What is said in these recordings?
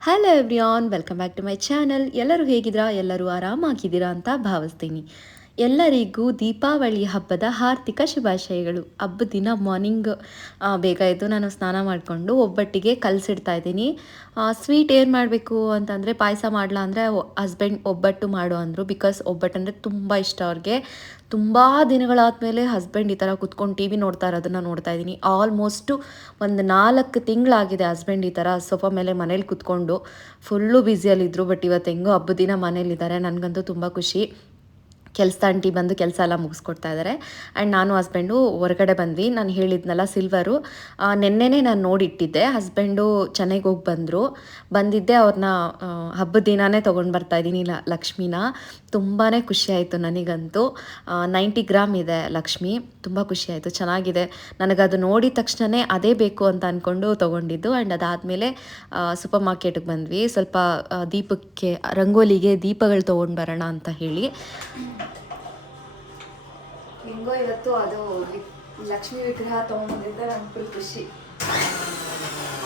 Hello everyone welcome back to my channel ಎಲ್ಲರೂ ಹೇಗಿದ್ದೀರಾ? ಎಲ್ಲರೂ ಆರಾಮಾಗಿದ್ದೀರಾ ಅಂತ ಭಾವಿಸ್ತೀನಿ. ಎಲ್ಲರಿಗೂ ದೀಪಾವಳಿ ಹಬ್ಬದ ಹಾರ್ದಿಕ ಶುಭಾಶಯಗಳು. ಹಬ್ಬದ ದಿನ ಮಾರ್ನಿಂಗ್ ಬೇಗ ಎದ್ದು ನಾನು ಸ್ನಾನ ಮಾಡಿಕೊಂಡು ಒಬ್ಬಟ್ಟಿಗೆ ಕಲಸಿಡ್ತಾ ಇದ್ದೀನಿ. ಸ್ವೀಟ್ ಏನು ಮಾಡಬೇಕು ಅಂತಂದರೆ ಪಾಯಸ ಮಾಡಲ ಅಂದರೆ ಹಸ್ಬೆಂಡ್ ಒಬ್ಬಟ್ಟು ಮಾಡು ಅಂದರು. ಬಿಕಾಸ್ ಒಬ್ಬಟ್ಟು ಅಂದರೆ ತುಂಬ ಇಷ್ಟ ಅವ್ರಿಗೆ. ತುಂಬ ದಿನಗಳಾದಮೇಲೆ ಹಸ್ಬೆಂಡ್ ಈ ಥರ ಕುತ್ಕೊಂಡು ಟಿ ವಿ ನೋಡ್ತಾ ಇರೋದನ್ನು ನೋಡ್ತಾ ಇದ್ದೀನಿ. ಆಲ್ಮೋಸ್ಟು ಒಂದು ನಾಲ್ಕು ತಿಂಗಳಾಗಿದೆ ಹಸ್ಬೆಂಡ್ ಈ ಥರ ಸೋಫಾ ಮೇಲೆ ಮನೇಲಿ ಕುತ್ಕೊಂಡು. ಫುಲ್ಲು ಬ್ಯುಸಿಯಲ್ಲಿದ್ದರು ಬಟ್ ಇವತ್ತು ಹೆಂಗೋ ಹಬ್ಬದ ದಿನ ಮನೇಲಿದ್ದಾರೆ. ನನಗಂತೂ ತುಂಬ ಖುಷಿ. ಕೆಲಸ ಆಂಟಿ ಬಂದು ಕೆಲಸ ಎಲ್ಲ ಮುಗಿಸ್ಕೊಡ್ತಾ ಇದ್ದಾರೆ ಆ್ಯಂಡ್ ನಾನು ಹಸ್ಬೆಂಡು ಹೊರಗಡೆ ಬಂದ್ವಿ. ನಾನು ಹೇಳಿದ್ನಲ್ಲ ಸಿಲ್ವರು ನೆನ್ನೆನೇ ನಾನು ನೋಡಿಟ್ಟಿದ್ದೆ. ಹಸ್ಬೆಂಡು ಚೆನ್ನಾಗಿ ಹೋಗಿ ಬಂದರು. ಬಂದಿದ್ದೆ ಅವ್ರನ್ನ ಹಬ್ಬದ ದಿನಾನೇ ತೊಗೊಂಡು ಬರ್ತಾ ಇದ್ದೀನಿ ಲಕ್ಷ್ಮಿನ. ತುಂಬಾ ಖುಷಿ ಆಯಿತು ನನಗಂತೂ. ನೈಂಟಿ ಗ್ರಾಮ್ ಇದೆ ಲಕ್ಷ್ಮಿ. ತುಂಬ ಖುಷಿಯಾಯಿತು ಚೆನ್ನಾಗಿದೆ. ನನಗದು ನೋಡಿದ ತಕ್ಷಣವೇ ಅದೇ ಬೇಕು ಅಂತ ಅಂದ್ಕೊಂಡು ತೊಗೊಂಡಿದ್ದು. ಆ್ಯಂಡ್ ಅದಾದಮೇಲೆ ಸೂಪರ್ ಮಾರ್ಕೆಟಿಗೆ ಬಂದ್ವಿ. ಸ್ವಲ್ಪ ದೀಪಕ್ಕೆ, ರಂಗೋಲಿಗೆ ದೀಪಗಳು ತೊಗೊಂಡು ಬರೋಣ ಅಂತ ಹೇಳಿ. ಹೆಂಗೋ ಇವತ್ತು ಅದು ಲಕ್ಷ್ಮಿ ವಿಗ್ರಹ ತೊಗೊಂಬಂದಿದ್ದ ನಂಗೆ ಫುಲ್ ಖುಷಿ.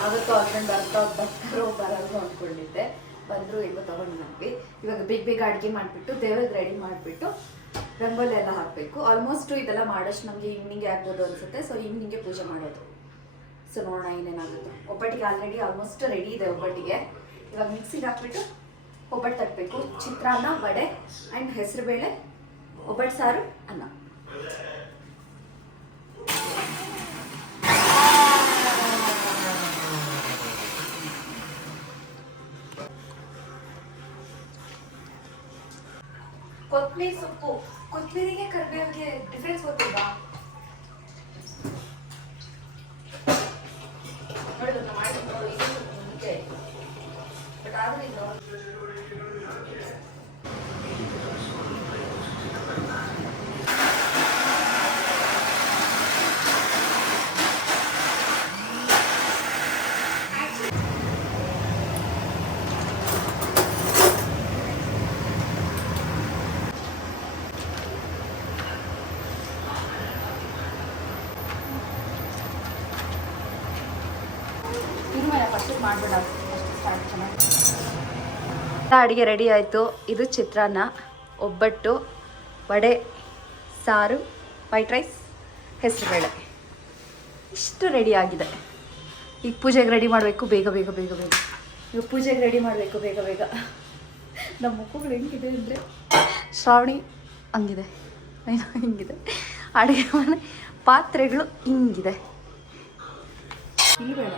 ಅವತ್ತು ಹಸ್ಬೆಂಡ್ ಬರ್ತಾ ಬರ್ತಾರೋ ಬರೋದು ಅಂದ್ಕೊಂಡಿದ್ದೆ ಬಂದರು ಹೆಂಗೋ ತೊಗೊಂಡು ಬಂದ್ವಿ. ಇವಾಗ ಬಿಗ್ ಬಿಗ್ ಅಡುಗೆ ಮಾಡಿಬಿಟ್ಟು ದೇವ್ರಿಗೆ ರೆಡಿ ಮಾಡಿಬಿಟ್ಟು ರಂಗೋಲಿ ಎಲ್ಲ ಹಾಕಬೇಕು. ಆಲ್ಮೋಸ್ಟ್ ಇದೆಲ್ಲ ಮಾಡೋಷ್ಟು ನಮಗೆ ಈವ್ನಿಂಗೇ ಆಗ್ಬೋದು ಅನಿಸುತ್ತೆ. ಸೊ ಈವ್ನಿಂಗೇ ಪೂಜೆ ಮಾಡೋದು. ಸೊ ನೋಡೋಣ ಏನೇನಾಗುತ್ತೆ. ಒಬ್ಬಟ್ಟಿಗೆ ಆಲ್ರೆಡಿ ಆಲ್ಮೋಸ್ಟ್ ರೆಡಿ ಇದೆ ಒಬ್ಬಟ್ಟಿಗೆ. ಇವಾಗ ಮಿಕ್ಸಿಗೆ ಹಾಕ್ಬಿಟ್ಟು ಒಬ್ಬಟ್ಟು ತಟ್ಟಬೇಕು ಚಿತ್ರಾನ್ನ, ವಡೆ ಆ್ಯಂಡ್ ಹೆಸರುಬೇಳೆ ಒಬ್ಬಟ್ಟು ಸಾರು, ಅನ್ನ. ಕೊತ್ತಂಬರಿ ಸೊಪ್ಪು ಕೊತ್ತಂಬರಿಗೆ ಕರಿಬೇವಿಗೆ ಡಿಫ್ರೆನ್ಸ್ ಗೊತ್ತಿಲ್ವಾ ಅಡುಗೆ ರೆಡಿ ಆಯಿತು. ಇದು ಚಿತ್ರಾನ್ನ ಒಬ್ಬಟ್ಟು ವಡೆ ಸಾರು ವೈಟ್ ರೈಸ್ ಹೆಸರುಬೇಳೆ ಇಷ್ಟು ರೆಡಿ ಆಗಿದೆ. ಈಗ ಪೂಜೆಗೆ ರೆಡಿ ಮಾಡಬೇಕು. ಬೇಗ ಬೇಗ ಬೇಗ ಬೇಗ. ಇವಾಗ ಪೂಜೆಗೆ ರೆಡಿ ಮಾಡಬೇಕು. ಬೇಗ ಬೇಗ. ನಮ್ಮ ಮಕ್ಕಳು ಹೆಂಗಿದೆ ಅಂದರೆ? ಶ್ರಾವಣಿ ಹಂಗಿದೆ. ಏನೋ ಹಿಂಗಿದೆ. ಅಡುಗೆ ಮನೆ ಪಾತ್ರೆಗಳು ಹಿಂಗಿದೆ. ಇಲ್ಲಿ ಬೇಡ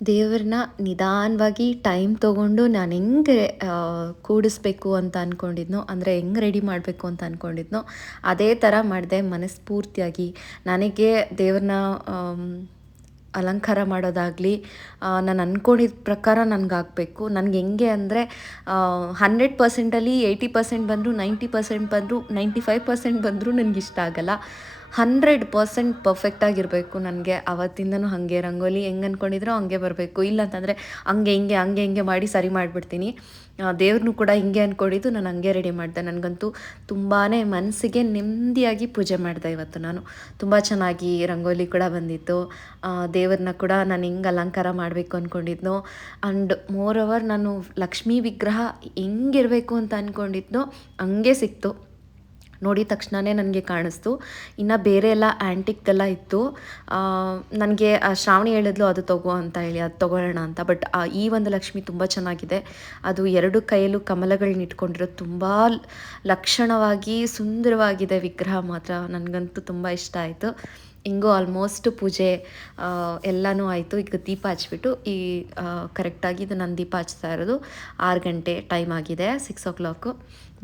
ದೇವ್ರನ್ನ ನಿಧಾನವಾಗಿ ಟೈಮ್ ತೊಗೊಂಡು ನಾನು ಹೆಂಗೆ ಕೂಡಿಸ್ಬೇಕು ಅಂತ ಅಂದ್ಕೊಂಡಿದ್ನೋ ಅಂದರೆ ಹೆಂಗೆ ರೆಡಿ ಮಾಡಬೇಕು ಅಂತ ಅಂದ್ಕೊಂಡಿದ್ನೋ ಅದೇ ಥರ ಮಾಡಿದೆ ಮನಸ್ಫೂರ್ತಿಯಾಗಿ. ನನಗೆ ದೇವ್ರನ್ನ ಅಲಂಕಾರ ಮಾಡೋದಾಗಲಿ ನಾನು ಅಂದ್ಕೊಂಡಿದ್ದ ಪ್ರಕಾರ ನನಗಾಗಬೇಕು ನನಗೆ ಹೆಂಗೆ ಅಂದರೆ ಹಂಡ್ರೆಡ್ ಪರ್ಸೆಂಟಲ್ಲಿ ಏಯ್ಟಿ ಪರ್ಸೆಂಟ್ ಬಂದರೂ ನೈಂಟಿ ಪರ್ಸೆಂಟ್ ಬಂದರೂ ನೈಂಟಿ ಫೈವ್ ಪರ್ಸೆಂಟ್ ಬಂದರೂ ನನಗಿಷ್ಟ ಆಗಲ್ಲ. ಹಂಡ್ರೆಡ್ ಪರ್ಸೆಂಟ್ ಪರ್ಫೆಕ್ಟಾಗಿರಬೇಕು ನನಗೆ. ಅವತ್ತಿಂದನೂ ಹಾಗೆ ರಂಗೋಲಿ ಹೆಂಗೆ ಅಂದ್ಕೊಂಡಿದ್ರೋ ಹಂಗೆ ಬರಬೇಕು. ಇಲ್ಲ ಅಂತಂದರೆ ಹಂಗೆ, ಹಿಂಗೆ ಹಂಗೆ, ಹಿಂಗೆ ಮಾಡಿ ಸರಿ ಮಾಡಿಬಿಡ್ತೀನಿ. ದೇವ್ರನ್ನೂ ಕೂಡ ಹಿಂಗೆ ಅಂದ್ಕೊಂಡಿದ್ದು ನಾನು ಹಂಗೆ ರೆಡಿ ಮಾಡಿದೆ. ನನಗಂತೂ ತುಂಬಾ ಮನಸ್ಸಿಗೆ ನೆಮ್ಮದಿಯಾಗಿ ಪೂಜೆ ಮಾಡಿದೆ ಇವತ್ತು ನಾನು. ತುಂಬ ಚೆನ್ನಾಗಿ ರಂಗೋಲಿ ಕೂಡ ಬಂದಿತ್ತು. ದೇವ್ರನ್ನ ಕೂಡ ನಾನು ಹೆಂಗೆ ಅಲಂಕಾರ ಮಾಡಬೇಕು ಅಂದ್ಕೊಂಡಿದ್ನೋ ಆ್ಯಂಡ್ ಮೋರ್ ಓವರ್ ನಾನು ಲಕ್ಷ್ಮೀ ವಿಗ್ರಹ ಹೆಂಗಿರಬೇಕು ಅಂತ ಅಂದ್ಕೊಂಡಿದ್ನೋ ಹಂಗೆ ಸಿಕ್ತು. ನೋಡಿದ ತಕ್ಷಣವೇ ನನಗೆ ಕಾಣಿಸ್ತು. ಇನ್ನು ಬೇರೆ ಎಲ್ಲ ಆ್ಯಂಟಿಕ್ದೆಲ್ಲ ಇತ್ತು. ನನಗೆ ಶ್ರಾವಣಿ ಹೇಳಿದ್ಲು, ಅದು ತಗೋ ಅಂತ ಹೇಳಿ, ಅದು ತೊಗೊಳ್ಳೋಣ ಅಂತ. ಬಟ್ ಈ ಒಂದು ಲಕ್ಷ್ಮಿ ತುಂಬ ಚೆನ್ನಾಗಿದೆ. ಅದು ಎರಡು ಕೈಯಲ್ಲೂ ಕಮಲಗಳನ್ನ ಇಟ್ಕೊಂಡಿರೋದು ತುಂಬ ಲಕ್ಷಣವಾಗಿ, ಸುಂದರವಾಗಿದೆ ವಿಗ್ರಹ ಮಾತ್ರ. ನನಗಂತೂ ತುಂಬ ಇಷ್ಟ ಆಯಿತು. ಹಿಂಗೂ ಆಲ್ಮೋಸ್ಟ್ ಪೂಜೆ ಎಲ್ಲನೂ ಆಯಿತು. ಈಗ ದೀಪ ಹಚ್ಬಿಟ್ಟು ಈ ಕರೆಕ್ಟಾಗಿ ಇದು ನಾನು ದೀಪ ಹಚ್ತಾ ಇರೋದು. ಆರು ಗಂಟೆ ಟೈಮ್ ಆಗಿದೆ ಸಿಕ್ಸ್ ಓ ಕ್ಲಾಕು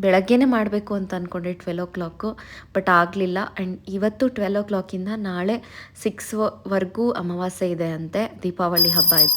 ಬೆಳಗ್ಗೆನೇ ಮಾಡಬೇಕು ಅಂತ ಅಂದ್ಕೊಂಡೆ ಟ್ವೆಲ್ ಓ ಕ್ಲಾಕು ಬಟ್ ಆಗಲಿಲ್ಲ. ಆ್ಯಂಡ್ ಇವತ್ತು ಟ್ವೆಲ್ ಓ ಕ್ಲಾಕಿಂದ ನಾಳೆ ಸಿಕ್ಸ್ ವರ್ಗೂ ಅಮಾವಾಸ್ಯೆ ಇದೆ ಅಂತೆ. ದೀಪಾವಳಿ ಹಬ್ಬ ಇದೆ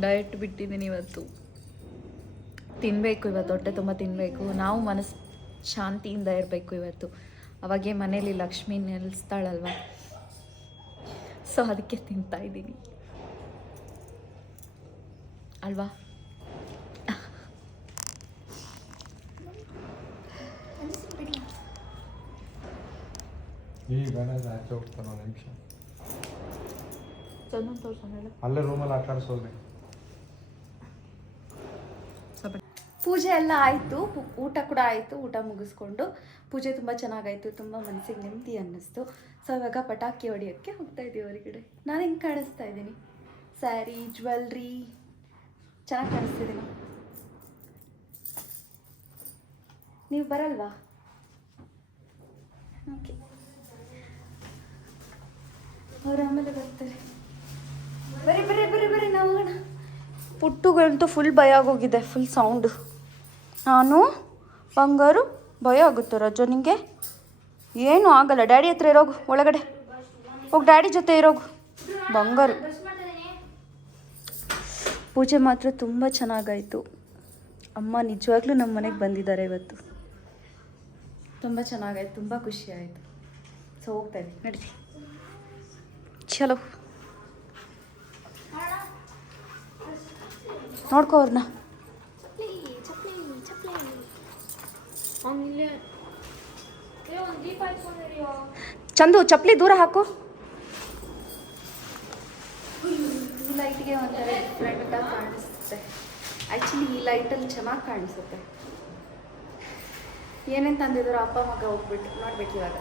ಡಯಟ್ ಬಿಟ್ಟಿದ್ದೀನಿ ಇವತ್ತು. ತಿನ್ನಬೇಕು ಇವತ್ತು ಹೊಟ್ಟೆ ತುಂಬ ತಿನ್ನಬೇಕು ನಾವು ಮನಸ್ಸು ಶಾಂತಿಯಿಂದ ಇರಬೇಕು ಇವತ್ತು. ಅವಾಗೆ ಮನೇಲಿ ಲಕ್ಷ್ಮಿ ನೆಲೆಸ್ತಾಳಲ್ವ? ಸೊ ಅದಕ್ಕೆ ತಿಂತಾ ಇದ್ದೀನಿ. ಅಲ್ವಾ? ಅಲ್ಲೇ ರೂಮಲ್ಲಿ ಆಟ ಆಡ್ಸೋದ್ರಿ ಪೂಜೆ ಎಲ್ಲ ಆಯಿತು ಊಟ ಕೂಡ ಆಯಿತು, ಊಟ ಮುಗಿಸ್ಕೊಂಡು ಪೂಜೆ ತುಂಬ ಚೆನ್ನಾಗಾಯಿತು, ತುಂಬ ಮನಸ್ಸಿಗೆ ನೆಮ್ಮದಿ ಅನ್ನಿಸ್ತು. ಸೊ ಇವಾಗ ಪಟಾಕಿ ಹೊಡಿಯೋಕ್ಕೆ ಹೋಗ್ತಾ ಇದ್ದೀವಿ ಹೊರಗಡೆ. ನಾನು ಹಿಂಗೆ ಕಾಣಿಸ್ತಾ ಇದ್ದೀನಿ? ಸ್ಯಾರಿ ಜ್ಯುವೆಲ್ರಿ. ಚೆನ್ನಾಗಿ ಕಾಣಿಸ್ತಿದ್ದೀನಿ ನೀವು ಬರಲ್ವಾ? ಓಕೆ ಅವ್ರು ಆಮೇಲೆ ಬರ್ತಾರೆ. ಬರೀ ಬರೀ ಬರೀ ಬರೀ, ನಾವು ಹೋಗೋಣ. ಪುಟ್ಟುಗಳಂತೂ ಫುಲ್ ಭಯ ಆಗೋಗಿದೆ ಫುಲ್ ಸೌಂಡು ನಾನು, ಬಂಗಾರು, ಭಯ ಆಗುತ್ತೆ ರಜೋ, ನಿಂಗೆ? ಏನೂ ಆಗಲ್ಲ. ಡ್ಯಾಡಿ ಹತ್ರ ಇರೋಗು ಒಳಗಡೆ. ಹೋಗಿ ಡ್ಯಾಡಿ ಜೊತೆ ಇರೋಗು ಬಂಗಾರು. ಪೂಜೆ ಮಾತ್ರ ತುಂಬ ಚೆನ್ನಾಗಾಯಿತು. ಅಮ್ಮ ನಿಜವಾಗ್ಲೂ ನಮ್ಮ ಮನೆಗೆ ಬಂದಿದ್ದಾರೆ ಇವತ್ತು. ತುಂಬ ಚೆನ್ನಾಗಾಯ್ತು, ತುಂಬ ಖುಷಿ ಆಯಿತು. ಸೊ ಹೋಗ್ತಾ ಇದ್ದೀವಿ ಚಲೋ ನೋಡ್ಕೋ ಅವ್ರನ್ನ ಚಂದು ಚಪ್ಪಲಿ ದೂರ ಹಾಕು. ಲೈಟ್ಗೆ ಒಂಥರ ಡಿಫ್ರೆಂಟ್ ಆಗಿ ಕಾಣಿಸುತ್ತೆ ಆ್ಯಕ್ಚುಲಿ ಈ ಲೈಟಲ್ಲಿ ಚೆನ್ನಾಗಿ ಕಾಣಿಸುತ್ತೆ. ಏನೇನು ತಂದಿದ್ರು ಅಪ್ಪ, ಮಗ ಹೋಗ್ಬಿಟ್ಟು ನೋಡ್ಬೇಕು ಇವಾಗ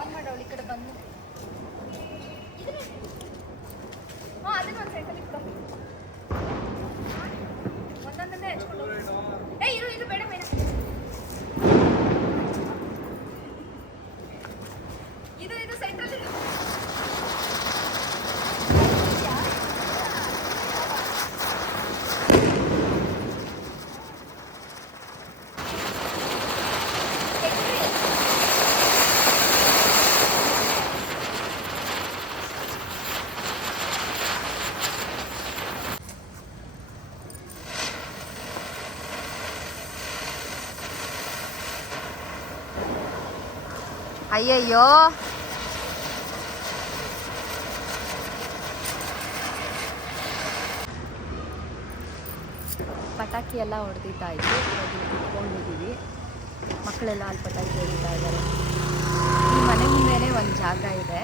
ಆನ್ ಮಾಡೋಳು ಈ ಕಡೆ ಬಂದು ಹಾಂ ಅದನ್ನ ಒಂದು ಸೈಕಲ್ ಇಟ್ಕೊ ಒಂದೊಂದನ್ನೇ ಹಚ್ಕೊಂಡು ಹೋಗು. ಏ ಇರು ಇರು ಬೇಡ ಬೇಡ ಇದು ಇದು ಸೆಂಟ್ರಲ್ ಇದು ಅಯ್ಯಯ್ಯೋ. ಪಟಾಕಿ ಎಲ್ಲ ಹೊಡೆದಿದ್ದಾಯಿತು ಇತ್ತು ಕೂತ್ಕೊಂಡಿದ್ದೀವಿ. ಮಕ್ಕಳೆಲ್ಲ ಅಲ್ಲಿ ಪಟಾಕಿ ಹೊಡಿತಾ ಇದ್ದಾರೆ. ಮನೆ ಮುಂದೆನೇ ಒಂದು ಜಾಗ ಇದೆ.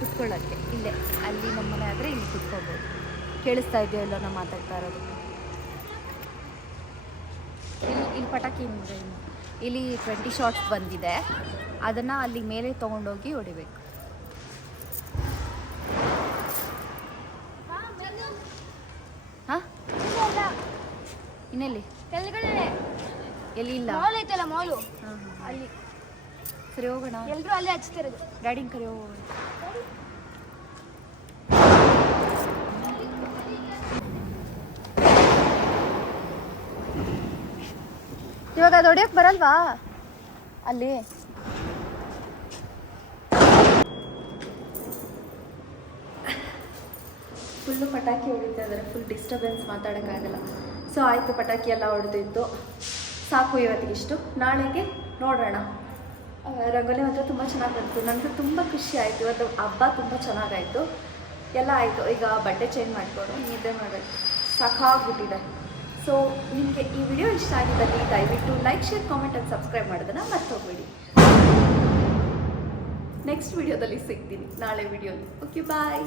ಕುತ್ಕೊಳ್ಳೋಕ್ಕೆ. ಇಲ್ಲೇ. ಅಲ್ಲಿ ನಮ್ಮ ಮನೆ ಆದರೆ ಇಲ್ಲಿ ಕುತ್ಕೋಬೋದು. ಕೇಳಿಸ್ತಾ ಇದೆಯೋ ಇಲ್ಲ ನಾವು ಮಾತಾಡ್ತಾ ಇರೋದು. ಇಲ್ಲಿ ಇಲ್ಲಿ ಪಟಾಕಿ ಇಲ್ಲಿ ಟ್ವೆಂಟಿ ಶಾಟ್ಸ್ ಬಂದಿದೆ. ಅದನ್ನು ಅಲ್ಲಿ ಮೇಲೆ ತೊಗೊಂಡೋಗಿ ಹೊಡಿಬೇಕು. ಹಾಂ ಇನ್ನೆಲ್ಲಿ? ಎಲ್ಲಿ ಇಲ್ಲ? ಮಾಲ್ ಐತಲ್ಲ ಮಾಲು? ಅಲ್ಲಿ. ಸರಿ ಹೋಗೋಣ. ಎಲ್ಲರೂ ಅಲ್ಲೇ ಹಚ್ತಿರೋದು. ಡ್ಯಾಡಿನ ಕರಿ ಹೋಗೋಣ. ಇವಾಗ ಅದು ಹೊಡಿಯೋಕೆ ಬರಲ್ವಾ? ಅಲ್ಲಿ. ಫುಲ್ಲು ಪಟಾಕಿ ಹೊಡಿತಾ ಇದ್ದಾರೆ. Full disturbance ಮಾತಾಡೋಕ್ಕಾಗಲ್ಲ. ಸೊ ಆಯಿತು, ಪಟಾಕಿ ಎಲ್ಲ ಹೊಡೆದಿದ್ದು. ಸಾಕು ಇವತ್ತಿಗಿಷ್ಟು ನಾಳೆಗೆ ನೋಡೋಣ. ರಂಗೋಲಿ ಮಾತ್ರ ತುಂಬ ಚೆನ್ನಾಗಿ ಬಂತು. ನನಗೆ ತುಂಬ ಖುಷಿ ಆಯಿತು. ಇವತ್ತು ಹಬ್ಬ ತುಂಬ ಚೆನ್ನಾಗಾಯಿತು. ಎಲ್ಲ ಆಯಿತು. ಈಗ ಬಟ್ಟೆ ಚೇಂಜ್ ಮಾಡಿಕೊಂಡು ನಿದ್ದೆ ಮಾಡಬೇಕು ಸಾಕಾಗ್ಬಿಟ್ಟಿದೆ. ಸೊ ನಿಮಗೆ ಈ ವಿಡಿಯೋ ಇಷ್ಟ ಆಗಿದ್ದಲ್ಲಿ ದಯವಿಟ್ಟು like share comment and subscribe ಮಾಡೋದನ್ನು ಮರ್ತೋಗ್ಬೇಡಿ. ನೆಕ್ಸ್ಟ್ ವಿಡಿಯೋದಲ್ಲಿ ಸಿಗ್ತೀನಿ. ನಾಳೆ ವಿಡಿಯೋಲಿ. Okay bye